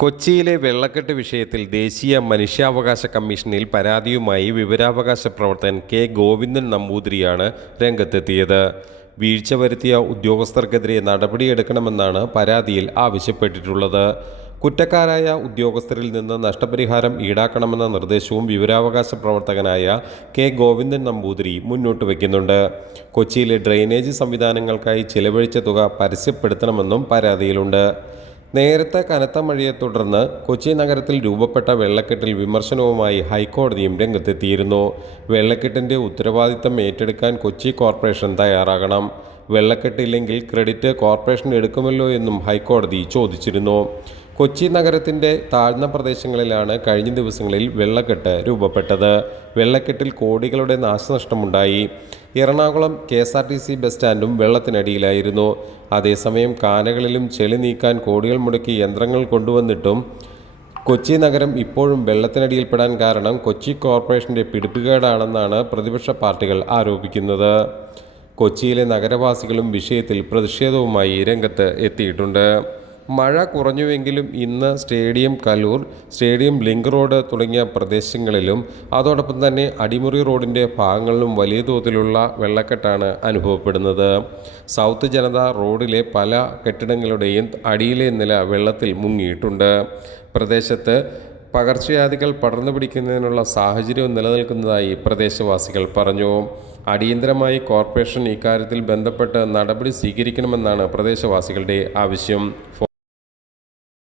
കൊച്ചിയിലെ വെള്ളക്കെട്ട് വിഷയത്തിൽ ദേശീയ മനുഷ്യാവകാശ കമ്മീഷനിൽ പരാതിയുമായി വിവരാവകാശ പ്രവർത്തകൻ കെ ഗോവിന്ദൻ നമ്പൂതിരിയാണ് രംഗത്തെത്തിയത്. വീഴ്ച വരുത്തിയ ഉദ്യോഗസ്ഥർക്കെതിരെ നടപടിയെടുക്കണമെന്നാണ് പരാതിയിൽ ആവശ്യപ്പെട്ടിട്ടുള്ളത്. കുറ്റക്കാരായ ഉദ്യോഗസ്ഥരിൽ നിന്ന് നഷ്ടപരിഹാരം ഈടാക്കണമെന്ന നിർദ്ദേശവും വിവരാവകാശ പ്രവർത്തകനായ കെ ഗോവിന്ദൻ നമ്പൂതിരി മുന്നോട്ട് വയ്ക്കുന്നുണ്ട്. കൊച്ചിയിലെ ഡ്രെയിനേജ് സംവിധാനങ്ങൾക്കായി ചിലവഴിച്ച തുക പരസ്യപ്പെടുത്തണമെന്നും പരാതിയിലുണ്ട്. നേരത്തെ കനത്ത മഴയെ തുടർന്ന് കൊച്ചി നഗരത്തിൽ രൂപപ്പെട്ട വെള്ളക്കെട്ടിൽ വിമർശനവുമായി ഹൈക്കോടതിയും രംഗത്തെത്തിയിരുന്നു. വെള്ളക്കെട്ടിന്റെ ഉത്തരവാദിത്തം ഏറ്റെടുക്കാൻ കൊച്ചി കോർപ്പറേഷൻ തയ്യാറാകണം. വെള്ളക്കെട്ടില്ലെങ്കിൽ ക്രെഡിറ്റ് കോർപ്പറേഷൻ എടുക്കുമല്ലോ എന്നും ഹൈക്കോടതി ചോദിച്ചിരുന്നു. കൊച്ചി നഗരത്തിന്റെ താഴ്ന്ന പ്രദേശങ്ങളിലാണ് കഴിഞ്ഞ ദിവസങ്ങളിൽ വെള്ളക്കെട്ട് രൂപപ്പെട്ടത്. വെള്ളക്കെട്ടിൽ കോടികളുടെ നാശനഷ്ടമുണ്ടായി. Ernakulam K S R T C bus സ്റ്റാൻഡും വെള്ളത്തിനടിയിലായിരുന്നു. അതേസമയം കാനകളിലും ചെളി നീക്കാൻ കോടികൾ മുടക്കി യന്ത്രങ്ങൾ കൊണ്ടുവന്നിട്ടും കൊച്ചി നഗരം ഇപ്പോഴും വെള്ളത്തിനടിയിൽപ്പെടാൻ കാരണം കൊച്ചി കോർപ്പറേഷന്റെ പിടിപ്പുകേടാണെന്നാണ് പ്രതിപക്ഷ പാർട്ടികൾ ആരോപിക്കുന്നത്. കൊച്ചിയിലെ നഗരവാസികളും വിഷയത്തിൽ പ്രതിഷേധവുമായി രംഗത്ത് എത്തിയിട്ടുണ്ട്. മഴ കുറഞ്ഞുവെങ്കിലും ഇന്ന് stadium Kaloor stadium link road തുടങ്ങിയ പ്രദേശങ്ങളിലും അതോടൊപ്പം തന്നെ അടിമുറി റോഡിന്റെ ഭാഗങ്ങളിലും വലിയ തോതിലുള്ള വെള്ളക്കെട്ടാണ് അനുഭവപ്പെടുന്നത്. സൗത്ത് ജനത റോഡിലെ പല കെട്ടിടങ്ങളുടെയും അടിയിലെ നില വെള്ളത്തിൽ മുങ്ങിയിട്ടുണ്ട്. പ്രദേശത്ത് പകർച്ചവ്യാധികൾ പടർന്നു പിടിക്കുന്നതിനുള്ള സാഹചര്യം നിലനിൽക്കുന്നതായി പ്രദേശവാസികൾ പറഞ്ഞു. അടിയന്തരമായി കോർപ്പറേഷൻ ഇക്കാര്യത്തിൽ ബന്ധപ്പെട്ട് നടപടി സ്വീകരിക്കണമെന്നാണ് പ്രദേശവാസികളുടെ ആവശ്യം.